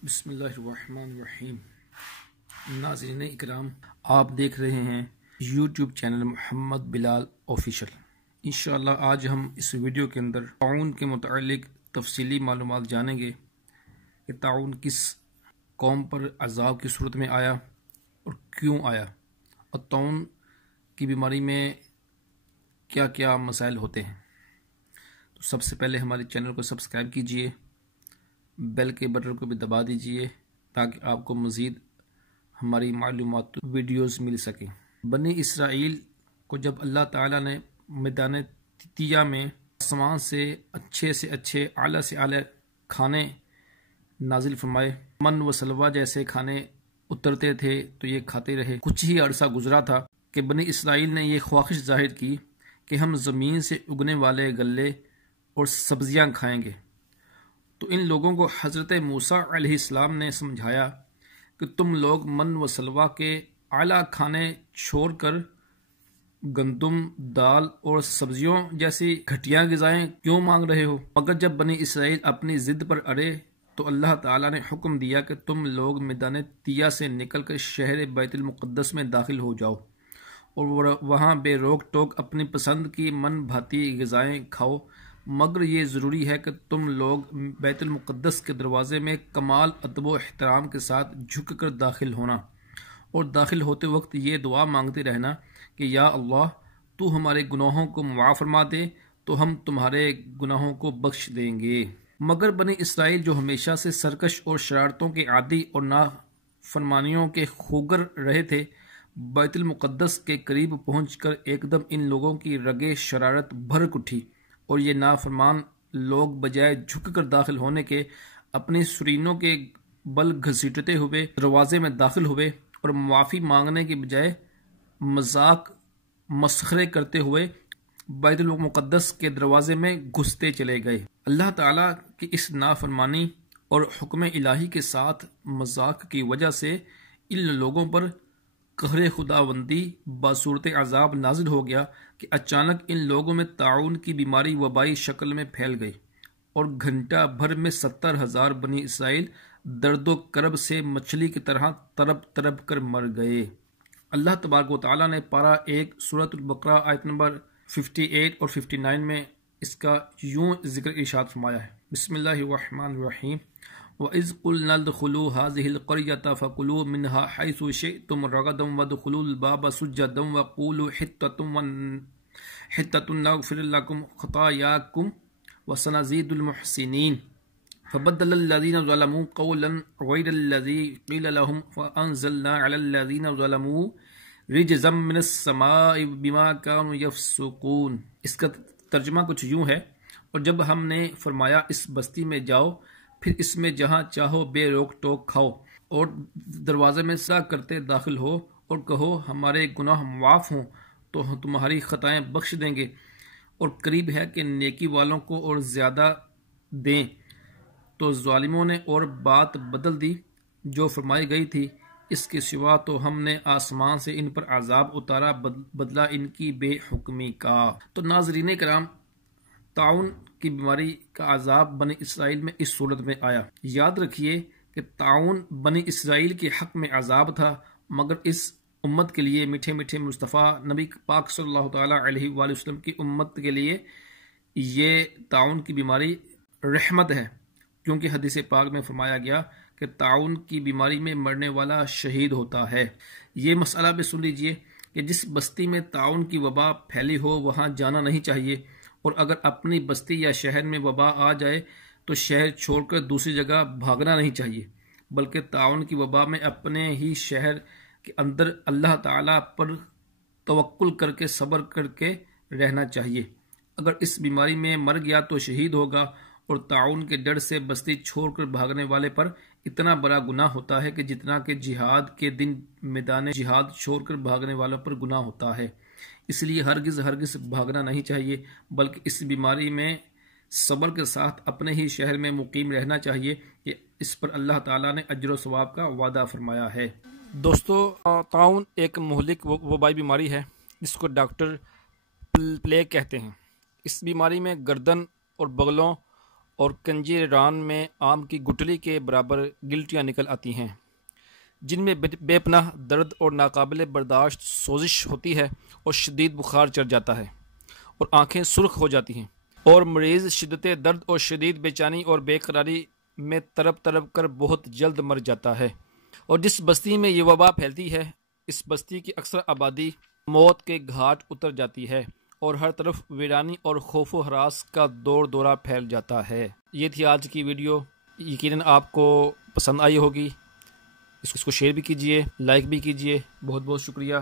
بسم اللہ الرحمن الرحیم۔ ناظرین اکرام، آپ دیکھ رہے ہیں یوٹیوب چینل محمد بلال آفیشل۔ انشاءاللہ آج ہم اس ویڈیو کے اندر طاعون کے متعلق تفصیلی معلومات جانیں گے کہ طاعون کس قوم پر عذاب کی صورت میں آیا اور کیوں آیا، اور طاعون کی بیماری میں کیا کیا مسائل ہوتے ہیں۔ تو سب سے پہلے ہمارے چینل کو سبسکرائب کیجئے، بیل کے بٹن کو بھی دبا دیجئے تاکہ آپ کو مزید ہماری معلومات ویڈیوز مل سکیں۔ بنی اسرائیل کو جب اللہ تعالیٰ نے میدان تیہ میں آسمان سے اچھے اعلیٰ سے اعلیٰ کھانے نازل فرمائے، من و سلوہ جیسے کھانے اترتے تھے تو یہ کھاتے رہے۔ کچھ ہی عرصہ گزرا تھا کہ بنی اسرائیل نے یہ خواہش ظاہر کی کہ ہم زمین سے اگنے والے غلے اور سبزیاں کھائیں گے۔ تو ان لوگوں کو حضرت موسیٰ علیہ السلام نے سمجھایا کہ تم لوگ من و سلوہ کے اعلیٰ کھانے چھوڑ کر گندم، دال اور سبزیوں جیسی گھٹیا غذائیں کیوں مانگ رہے ہو؟ مگر جب بنی اسرائیل اپنی ضد پر اڑے تو اللہ تعالیٰ نے حکم دیا کہ تم لوگ میدان تیہ سے نکل کر شہر بیت المقدس میں داخل ہو جاؤ اور وہاں بے روک ٹوک اپنی پسند کی من بھاتی غذائیں کھاؤ، مگر یہ ضروری ہے کہ تم لوگ بیت المقدس کے دروازے میں کمال ادب و احترام کے ساتھ جھک کر داخل ہونا، اور داخل ہوتے وقت یہ دعا مانگتے رہنا کہ یا اللہ تو ہمارے گناہوں کو معاف فرما دے تو ہم تمہارے گناہوں کو بخش دیں گے۔ مگر بنی اسرائیل جو ہمیشہ سے سرکش اور شرارتوں کے عادی اور نافرمانیوں کے خوگر رہے تھے، بیت المقدس کے قریب پہنچ کر ایک دم ان لوگوں کی رگے شرارت بھڑک اٹھی، اور یہ نافرمان لوگ بجائے جھک کر داخل ہونے کے اپنی سرینوں کے بل گھسیٹتے ہوئے دروازے میں داخل ہوئے اور معافی مانگنے کے بجائے مذاق مسخرے کرتے ہوئے بیت المقدس کے دروازے میں گھستے چلے گئے۔ اللہ تعالیٰ کی اس نافرمانی اور حکم الہی کے ساتھ مذاق کی وجہ سے ان لوگوں پر قہر خداوندی باصورت عذاب نازل ہو گیا کہ اچانک ان لوگوں میں طاعون کی بیماری وبائی شکل میں پھیل گئی، اور گھنٹہ بھر میں 70,000 بنی اسرائیل درد و کرب سے مچھلی کی طرح تڑپ کر مر گئے۔ اللہ تبارک و تعالیٰ نے پارہ 1 سورۃ البقرہ آیت نمبر 58 اور 59 میں اس کا یوں ذکر ارشاد فرمایا ہے، بسم اللہ الرحمن الرحیم، وَإِذْ قُلْنَا ادْخُلُوا هَٰذِهِ الْقَرْيَةَ فَكُلُوا مِنْهَا حَيْثُ شِئْتُمْ رَغَدًا وَادْخُلُوا الْبَابَ سُجَّدًا وَقُولُوا حِطَّةٌ نَغْفِرْ لَكُمْ خَطَايَاكُمْ وَسَنَزِيدُ الْمُحْسِنِينَ فَبَدَّلَ الَّذِينَ ظَلَمُوا قَوْلًا غَيْرَ الَّذِي قِيلَ لَهُمْ فَأَنزَلْنَا عَلَى الَّذِينَ ظَلَمُوا رِجْزًا مِّنَ السَّمَاءِ بِمَا كَانُوا يَفْسُقُونَ۔ اس کا ترجمہ کچھ یوں ہے، اور جب ہم نے فرمایا اس بستی میں جاؤ، پھر اس میں جہاں چاہو بے روک ٹوک کھاؤ، اور دروازے میں سا کرتے داخل ہو اور کہو ہمارے گناہ معاف ہوں تو ہم تمہاری خطائیں بخش دیں گے، اور قریب ہے کہ نیکی والوں کو اور زیادہ دیں، تو ظالموں نے اور بات بدل دی جو فرمائی گئی تھی، اس کے سوا تو ہم نے آسمان سے ان پر عذاب اتارا بدلہ ان کی بے حکمی کا۔ تو ناظرین کرام، طاعون کی بیماری کا عذاب بنی اسرائیل میں اس صورت میں آیا۔ یاد رکھیے کہ طاعون بنی اسرائیل کے حق میں عذاب تھا، مگر اس امت کے لیے، میٹھے میٹھے مصطفیٰ نبی پاک صلی اللہ تعالیٰ علیہ وآلہ وسلم کی امت کے لیے یہ طاعون کی بیماری رحمت ہے، کیونکہ حدیث پاک میں فرمایا گیا کہ طاعون کی بیماری میں مرنے والا شہید ہوتا ہے۔ یہ مسئلہ بھی سن لیجئے کہ جس بستی میں طاعون کی وبا پھیلی ہو وہاں جانا نہیں چاہیے، اور اگر اپنی بستی یا شہر میں وبا آ جائے تو شہر چھوڑ کر دوسری جگہ بھاگنا نہیں چاہیے، بلکہ طاعون کی وبا میں اپنے ہی شہر کے اندر اللہ تعالیٰ پر توکل کر کے صبر کر کے رہنا چاہیے۔ اگر اس بیماری میں مر گیا تو شہید ہوگا، اور طاعون کے ڈر سے بستی چھوڑ کر بھاگنے والے پر اتنا بڑا گناہ ہوتا ہے کہ جتنا کہ جہاد کے دن میدان جہاد چھوڑ کر بھاگنے والوں پر گناہ ہوتا ہے۔ اس لیے ہرگز بھاگنا نہیں چاہیے، بلکہ اس بیماری میں صبر کے ساتھ اپنے ہی شہر میں مقیم رہنا چاہیے کہ اس پر اللہ تعالیٰ نے اجر و ثواب کا وعدہ فرمایا ہے۔ دوستو، طاعون ایک مہلک وبائی بیماری ہے جس کو ڈاکٹر پلیگ کہتے ہیں۔ اس بیماری میں گردن اور بغلوں اور کنجی ران میں آم کی گٹلی کے برابر گلٹیاں نکل آتی ہیں، جن میں بے پناہ درد اور ناقابل برداشت سوزش ہوتی ہے اور شدید بخار چڑھ جاتا ہے اور آنکھیں سرخ ہو جاتی ہیں، اور مریض شدت درد اور شدید بے چینی اور بے قراری میں تڑپ تڑپ کر بہت جلد مر جاتا ہے۔ اور جس بستی میں یہ وبا پھیلتی ہے، اس بستی کی اکثر آبادی موت کے گھاٹ اتر جاتی ہے اور ہر طرف ویرانی اور خوف و ہراس کا دور دورہ پھیل جاتا ہے۔ یہ تھی آج کی ویڈیو، یقیناً آپ کو پسند آئی ہوگی۔ اس کو شیئر بھی کیجئے، لائک بھی کیجئے۔ بہت بہت شکریہ۔